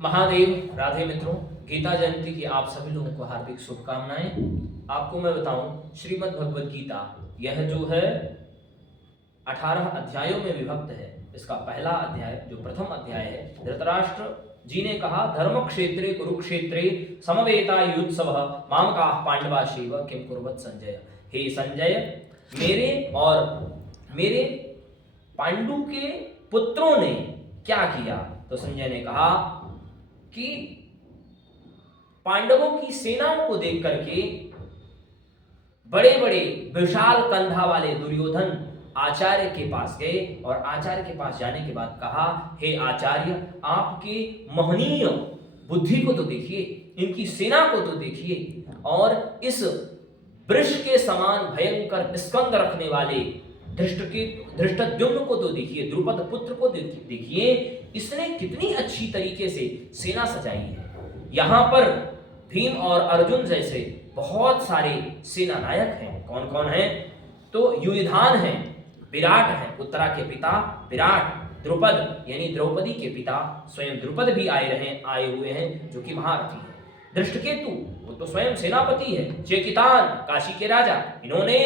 महादेव राधे मित्रों, गीता जयंती की आप सभी लोगों को हार्दिक शुभकामनाएं। आपको मैं बताऊं, श्रीमद् भगवद गीता यह जो है 18 अध्यायों में विभक्त है। इसका पहला अध्याय जो प्रथम अध्याय है, धृतराष्ट्र जी ने कहा धर्म क्षेत्रे कुरुक्षेत्रे समवेता युत्सव मामकाः पांडवाशेव किम कुर्वत संजय। हे संजय, मेरे और मेरे पांडु के पुत्रों ने क्या किया? तो संजय ने कहा कि पांडवों की सेनाओं को देख करके बड़े बड़े विशाल कंधा वाले दुर्योधन आचार्य के पास गए और आचार्य के पास जाने के बाद कहा, हे आचार्य, आपके महनीय बुद्धि को तो देखिए, इनकी सेना को तो देखिए, और इस वृष के समान भयंकर स्कंद रखने वाले धृष्टद्युम्न को तो देखिए, द्रुपद पुत्र को देखिए, इसने कितनी अच्छी तरीके से सेना सजाई है। यहाँ पर भीम और अर्जुन जैसे बहुत सारे सेना नायक हैं। कौन कौन हैं? तो युधान हैं, विराट हैं, उत्तरा के पिता विराट, द्रुपद यानी द्रौपदी के पिता स्वयं द्रुपद भी आए हुए हैं, जो कि महारथी हैं। धृष्टकेतु वो तो स्वयं सेनापति है। चेकितान काशी के राजा, इन्होंने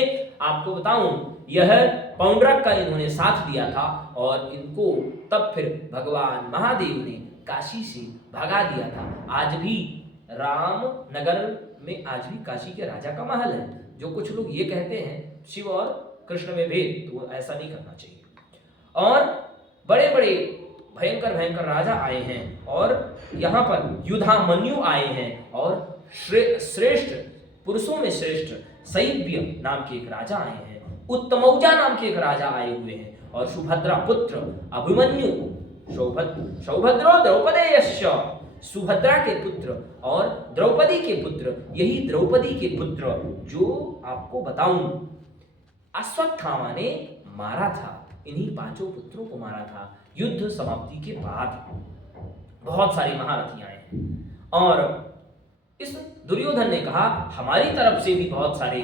आपको बताऊं यह पौंड्रक का इन्होंने साथ दिया था और इनको तब फिर भगवान महादेव ने काशी से भगा दिया था। आज भी रामनगर में आज भी काशी के राजा का महल है। जो कुछ लोग ये कहते हैं शिव और कृष्ण में भेद, तो ऐसा नहीं करना चाहिए। और बड़े बड़े भयंकर भयंकर राजा आए हैं और यहाँ पर युधामन्यु आए हैं और श्रेष्ठ पुरुषों में श्रेष्ठ सैव्य नाम के एक राजा आए हैं, उत्तमौजा नाम के एक राजा आए हुए हैं, और सुभद्रा पुत्र अभिमन्यु, सौभद्रो द्रौपदेयश्च, सुभद्रा के पुत्र और द्रौपदी के पुत्र, यही द्रौपदी के पुत्र जो आपको बताऊं अश्वत्थामा ने मारा था। इन्हीं पांचों पुत्रों को मारा था युद्ध समाप्ति के बाद। बहुत सारे महारथी आए हैं और इस दुर्योधन ने कहा हमारी तरफ से भी बहुत सारे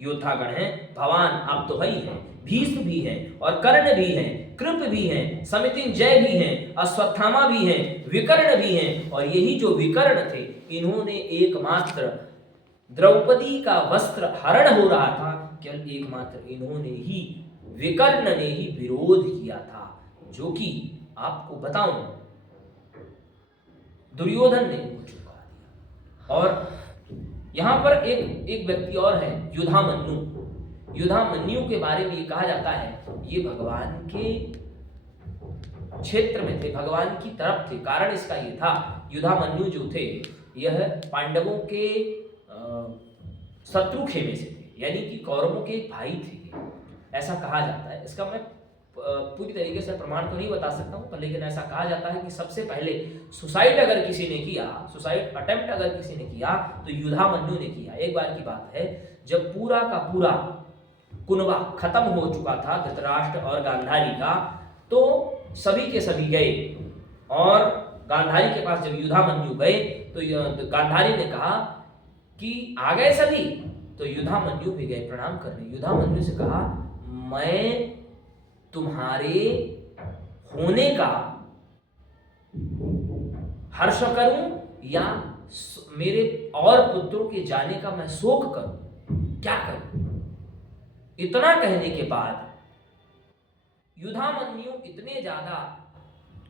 योद्धागण हैं। भवान आप तो ही हैं, भीष्म भी हैं और कर्ण भी हैं, कृप भी हैं, समितिंजय भी हैं, अश्वत्थामा भी हैं, विकर्ण भी हैं। और यही जो विकर्ण थे, इन्होंने एकमात्र द्रौपदी का वस्त्र हरण हो रहा था, केवल एकमात्र इन्होंने ही, विकर्ण ने ही विरोध किया था, जो कि आपको बताऊं दुर्योधन ने इनको चुका दिया। और यहां पर एक व्यक्ति और है, युधामन्यु। युधामन्यु के बारे में ये कहा जाता है ये भगवान के क्षेत्र में थे, भगवान की तरफ थे। कारण इसका ये था, युधामन्यु जो थे यह पांडवों के शत्रु खेमे से थे, यानी कि कौरवों के एक भाई थे, ऐसा कहा जाता है। इसका मैं पूरी तरीके से प्रमाण तो नहीं बता सकता हूँ, लेकिन ऐसा कहा जाता है कि सबसे पहले सुसाइड अगर किसी ने किया, सुसाइड अटेम्प्ट अगर किसी ने किया, तो युधामन्यु ने किया। एक बार की बात है, जब पूरा का पूरा कुनबा खत्म हो चुका था धृतराष्ट्र और गांधारी का, तो सभी के सभी गए और गांधारी के पास जब युधामन्यु गए तो गांधारी ने कहा कि आ गए सभी, तो युधामन्यु भी गए प्रणाम करने। युधामन्यु से कहा मैं तुम्हारे होने का हर्ष करूं या मेरे और पुत्रों के जाने का मैं शोक करूं, क्या करूं? इतना कहने के बाद युधामन्यु इतने ज्यादा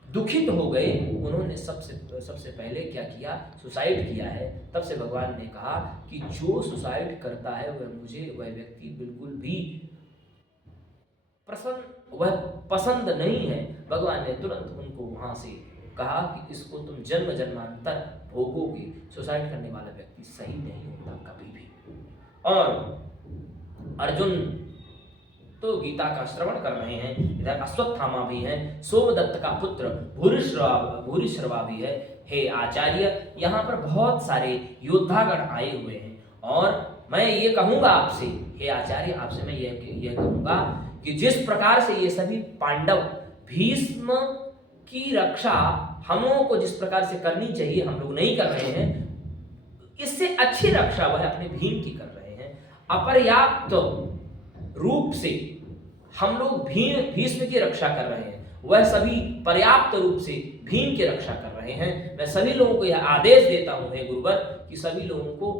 दुखित हो गए, उन्होंने सबसे पहले क्या किया? सुसाइड किया है। तब से भगवान ने कहा कि जो सुसाइड करता है वह व्यक्ति बिल्कुल भी वह पसंद नहीं है। भगवान ने तुरंत उनको वहां से कहा कि इसको तुम जन्म जन्मांतर भोगोगे। सुसाइड करने वाला व्यक्ति सही नहीं होता कभी भी। और अर्जुन तो गीता का श्रवण कर रहे हैं, इधर अश्वत्थामा भी हैं, सोमदत्त का पुत्र भूरिश्रवा भी है। हे आचार्य, यहाँ पर बहुत सारे योद्धागण आए हुए हैं और मैं ये कहूंगा आपसे, हे आचार्य, आपसे मैं ये कहूंगा कि जिस प्रकार से ये सभी पांडव भीष्म की रक्षा हम लोगों को जिस प्रकार से करनी चाहिए हम लोग नहीं कर रहे हैं, इससे अच्छी रक्षा वह अपने भीम की कर रहे हैं। अपर्याप्त रूप से हम लोग भीष्म की रक्षा कर रहे हैं वह सभी पर्याप्त रूप से भीम की रक्षा कर रहे हैं। मैं सभी लोगों को यह आदेश देता हूं हे गुरुवर कि सभी लोगों को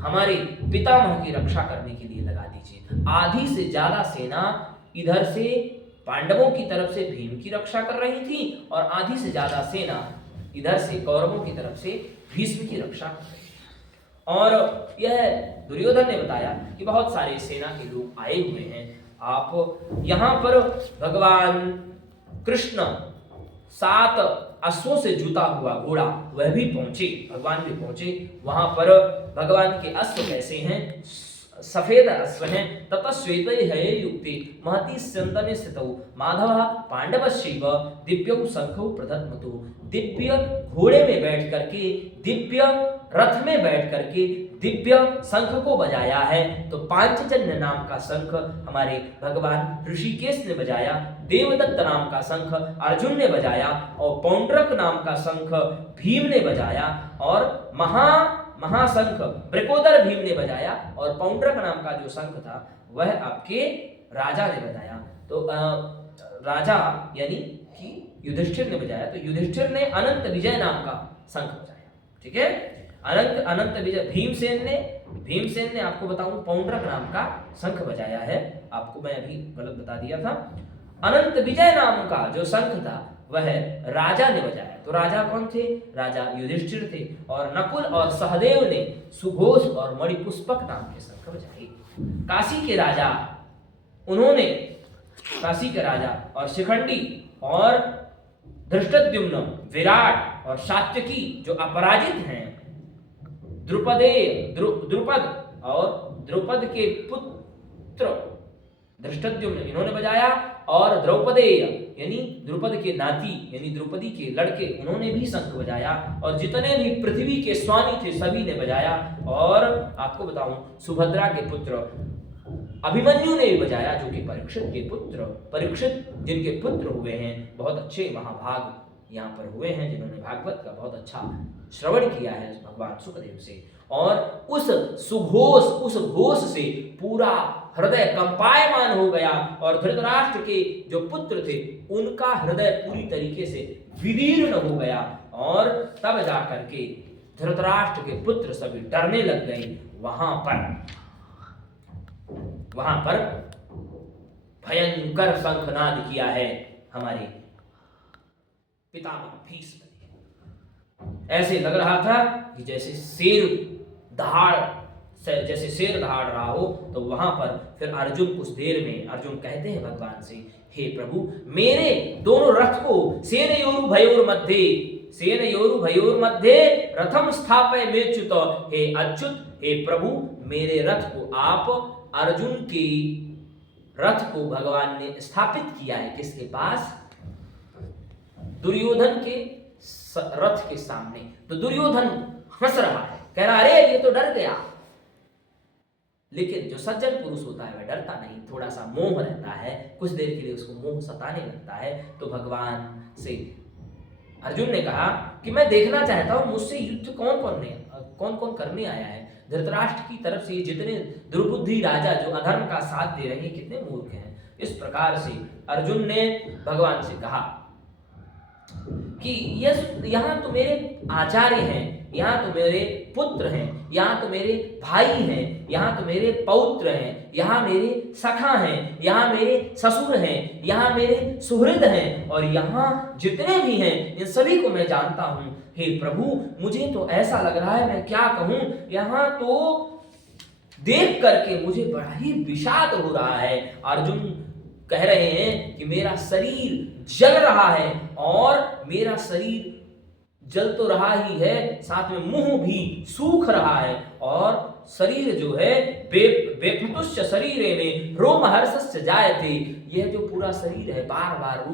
हमारे पितामह की रक्षा करने के लिए लगा दीजिए। आधी से ज्यादा सेना इधर से पांडवों की तरफ से भीम की रक्षा कर रही थी और आधी से ज्यादा सेना इधर से कौरवों की तरफ से भीष्म की रक्षा कर रही थी। और यह दुर्योधन ने बताया कि बहुत सारे सेना के लोग आए हुए हैं। आप यहाँ पर भगवान कृष्ण 7 अश्वों से जुता हुआ घोड़ा वह भी पहुंचे, भगवान भी पहुंचे। वहां पर भगवान के अश्व कैसे हैं? सफेद अश्व हैं तथा श्वेत है युक्ति महती स्यंदने स्थितौ माधव पांडवश्चैव दिव्यौ शंखौ प्रदत्मतु। दिव्य घोड़े में बैठ करके, दिव्य रथ में बैठ करके दिव्य शंख को बजाया है। तो पांचजन्य नाम का शंख हमारे भगवान ऋषिकेश ने बजाया, देवदत्त नाम का शंख अर्जुन ने बजाया और पौंड्रक नाम का शंख भीम ने बजाया और महाशंख ब्रकोदर भीम ने बजाया और पौंड्रक नाम का जो शंख था वह आपके राजा ने बजाया। तो राजा यानी कि युधिष्ठिर ने बजाया। तो युधिष्ठिर ने अनंत विजय नाम का शंख बजाया। ठीक है, अनंत विजय। भीमसेन ने आपको बताऊं पौंड्रक नाम का शंख बजाया है। आपको मैं अभी गलत बता दिया था। अनंत विजय नाम का जो शंख था वह राजा ने बजाया। तो राजा कौन थे? राजा युधिष्ठिर थे। और नकुल और सहदेव ने सुघोष और मणिपुष्पक नाम के शंख बजाए। काशी के राजा और शिखंडी और धृष्टद्युम्न, विराट और सात्यकी जो अपराजित हैं, द्रुपद के पुत्र धृष्टद्युम्न इन्होंने बजाया और द्रौपदेय यानी द्रुपद के नाती यानी द्रौपदी के लड़के उन्होंने भी शंख बजाया। और जितने भी पृथ्वी के स्वामी थे सभी ने बजाया। और आपको बताऊं सुभद्रा के पुत्र अभिमन्यु ने भी बजाया, जो कि परीक्षित जिनके पुत्र हुए हैं। बहुत अच्छे महाभाग यहाँ पर हुए हैं जिन्होंने भागवत का बहुत अच्छा श्रवण किया है भगवान सुखदेव से। और उस घोष से पूरा हृदय कंपायमान हो गया और धृतराष्ट्र के जो पुत्र थे उनका हृदय पूरी तरीके से विदीर्ण हो गया। और तब जाकर के धृतराष्ट्र के पुत्र सभी डरने लग गए। वहां पर भयंकर शंखनाद किया है हमारे पितामह भीष्म ने। ऐसे लग रहा था कि जैसे शेर दहाड़ रहा हो। तो वहां पर फिर अर्जुन कुछ देर में अर्जुन कहते हैं भगवान से, हे प्रभु मेरे दोनों रथ को सेनयोरु भयोर मध्य रथम स्थापय मेच्युत। हे अच्युत, हे प्रभु मेरे रथ को आप अर्जुन के रथ को भगवान ने स्थापित किया है। किसके पास? दुर्योधन के रथ के सामने। तो दुर्योधन हंस रहा है, कह रहा अरे ये तो डर गया। लेकिन जो सज्जन पुरुष होता है वह डरता नहीं, थोड़ा सा मोह रहता है, कुछ देर के लिए उसको मोह सताने लगता है। तो भगवान से अर्जुन ने कहा कि मैं देखना चाहता हूं मुझसे युद्ध कौन कौन करने आया है। धृतराष्ट्र की तरफ से जितने दुर्बुद्धि राजा जो अधर्म का साथ दे रहे हैं कितने मूर्ख हैं। इस प्रकार से अर्जुन ने भगवान से कहा कि यहाँ तो मेरे आचार्य हैं, यहाँ तो मेरे पुत्र हैं, यहाँ तो मेरे भाई हैं, यहाँ तो मेरे पौत्र हैं, यहाँ मेरे सखा हैं, यहाँ मेरे ससुर हैं, यहाँ मेरे सुहृद हैं और यहाँ जितने भी हैं इन सभी को मैं जानता हूँ। हे प्रभु मुझे तो ऐसा लग रहा है, मैं क्या कहूँ, यहाँ तो देख करके मुझे बड़ा ही विषाद हो रहा है। अर्जुन कह रहे हैं कि मेरा शरीर जल रहा है और मेरा शरीर जल तो रहा ही है, साथ में मुंह भी सूख रहा है और शरीर जो है बेफतुष्य शरीरे में रोमहर्षस्य जायते। यह जो पूरा शरीर है बार बार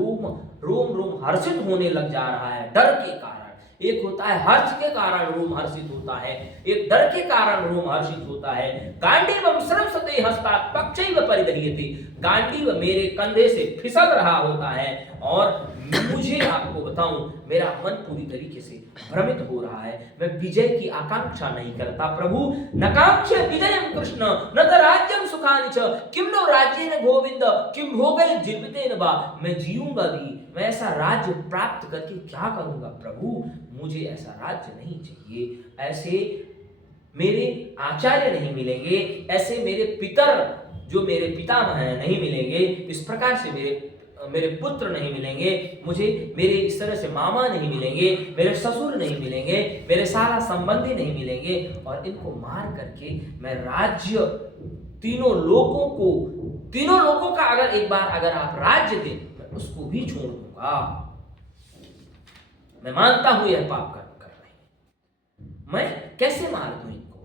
रोम हर्षित होने लग जा रहा है डर के कारण। एक होता है हर्ष के कारण रोम हर्षित होता है, एक डर के कारण रोम हर्षित होता है। गांडीवम स्रवसते हस्तात् पक्षैव परिदह्यते। गांडीव मेरे कंधे से फिसल रहा होता है और मुझे आपको बताऊं, मेरा मन पूरी तरीके से भ्रमित हो रहा है। मैं विजय की आकांक्षा नहीं करता प्रभु। नकांक्ष विजयम कृष्ण न त राज्यम सुखानि च किम नो राज्येन गोविंद किम भोगै जीवितेन वा। मैं जीऊंगा भी, मैं ऐसा राज्य प्राप्त करके क्या करूंगा प्रभु। मुझे ऐसा राज्य नहीं चाहिए। ऐसे मेरे आचार्य नहीं मिलेंगे, ऐसे मेरे पितर जो मेरे पितामह हैं नहीं मिलेंगे, इस प्रकार से मेरे पुत्र नहीं मिलेंगे मुझे, मेरे इस तरह से मामा नहीं मिलेंगे, मेरे ससुर नहीं मिलेंगे, मेरे साला संबंधी नहीं मिलेंगे, और इनको मार करके मैं राज्य तीनों लोगों का अगर एक बार अगर आप राज्य दें, मैं उसको भी छोड़ दूंगा। मैं मानता हूं यह पाप कर रहे हैं, मैं कैसे मार दूं इनको।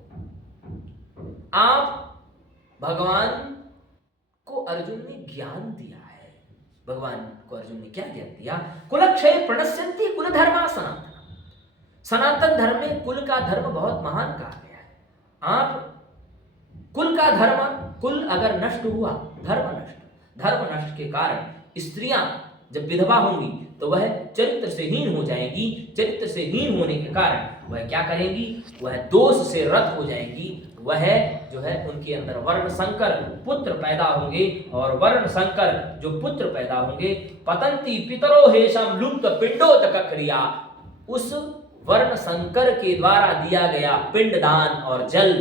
आप भगवान को अर्जुन ने ज्ञान दिया है। भगवान को अर्जुन ने क्या ज्ञान दिया? कुलक्षय प्रणश्यन्ति कुल धर्मा सनातन। सनातन धर्म में कुल का धर्म बहुत महान कहा गया है। आप कुल का धर्म, कुल अगर नष्ट हुआ, धर्म नष्ट के कारण स्त्रियां जब विधवा होंगी तो वह चरित्र से हीन हो जाएंगी। चरित्र से हीन होने के कारण वह क्या करेंगी? वह दोष से रत हो जाएंगी। वह जो है उनके अंदर वर्ण संकर पुत्र पैदा होंगे, और वर्ण संकर जो पुत्र पैदा होंगे, पतंती पितरो हेशम लुप्त पिंडोदक क्रिया। उस वर्ण संकर के द्वारा दिया गया पिंडदान और जल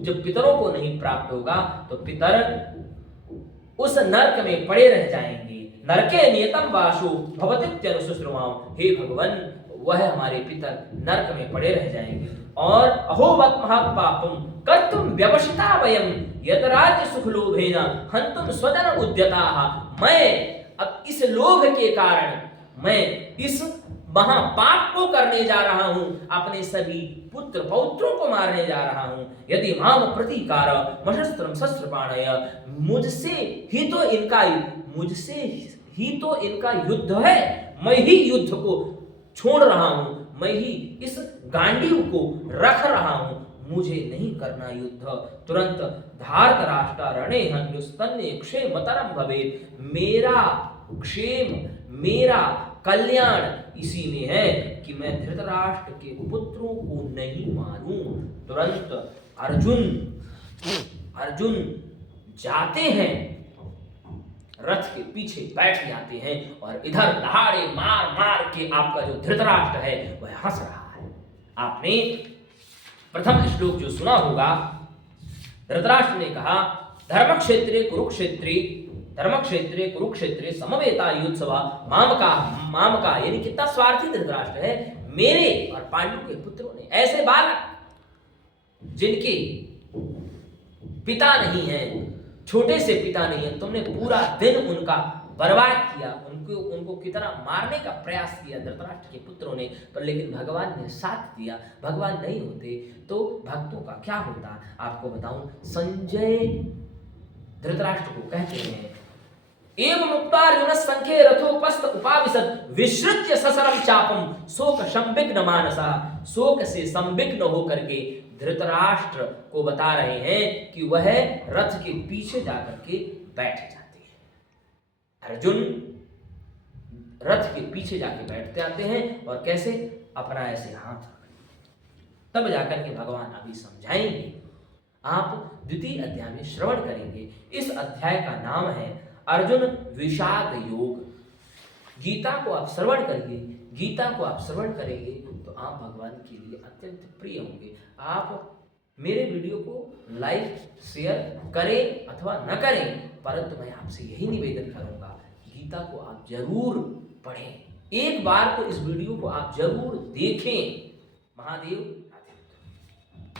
जब पितरों को नहीं प्राप्त होगा तो पितर उस नरक में पड़े रह जाएंगे। नरके नियतम वासु भवतीत्यनुसुश्रुमां। हे भगवान, वह हमारे पितर नरक में पड़े रह जाएंगे। और अहोवत महापापम कर्तुम व्यवसिता वयम यत राज्य सुख लोभेन हंतुम स्वजन उद्यताः। मैं अब इस लोभ के कारण मैं इस महापाप को करने जा रहा हूं, अपने सभी पुत्र पौत्रों को मारने जा रहा हूं। यदि माम प्रतीकार मशस्त्रम शस्त्रपाणय। मुझसे ही तो इनका युद्ध है। मैं ही युद्ध को छोड़ रहा हूं, मैं ही इस गांडीव को रख रहा हूं, मुझे नहीं करना युद्ध। तुरंत धार्तराष्ट्र रणे हन्युस्तन्ये क्षेमतरम भवेत्। मेरा क्षेम, मेरा कल्याण इसी में है कि मैं धृतराष्ट्र के पुत्रों को नहीं मारूं। तुरंत अर्जुन जाते हैं, रथ के पीछे बैठ जाते हैं, और इधर दहाड़े मार मार के आपका जो धृतराष्ट्र है वह हंस रहा है। आपने प्रथम श्लोक जो सुना होगा, धृतराष्ट्र ने कहा धर्मक्षेत्रे कुरुक्षेत्रे समवेता युत्सवा मामका। यानी कितना स्वार्थी धृतराष्ट्र है। मेरे और पांडु के पुत्रों ने, ऐसे बालक जिनके पिता नहीं है, छोटे से पिता नहीं है, तुमने पूरा दिन उनका बर्बाद किया, उनको कितना मारने का प्रयास किया धृतराष्ट्र के पुत्रों ने, पर लेकिन भगवान ने साथ दिया। भगवान नहीं होते तो भक्तों का क्या होता आपको बताऊं। संजय धृतराष्ट्र को कहते हैं, एवं मुक्तार्जुन संख्ये रथोपस्थ उपाविशत विसृज्य ससरम चापम शोक संविघ्न मानसा। शोक से संविघ्न होकर के धृतराष्ट्र को बता रहे हैं कि वह रथ के पीछे जाकर के बैठ जाते हैं। अर्जुन रथ के पीछे जाके बैठते आते हैं, और कैसे? अपना ऐसे हाथ रख, तब जाकर के भगवान अभी समझाएंगे। आप द्वितीय अध्याय में श्रवण करेंगे। इस अध्याय का नाम है अर्जुन विषाद योग। गीता को आप श्रवण करिए, गीता को आप श्रवण करेंगे तो आप भगवान के लिए अत्यंत प्रिय होंगे। आप मेरे वीडियो को लाइक शेयर करें अथवा न करें, परंतु मैं आपसे यही निवेदन करूंगा, गीता को आप जरूर पढ़ें, एक बार तो इस वीडियो को आप जरूर देखें। महादेव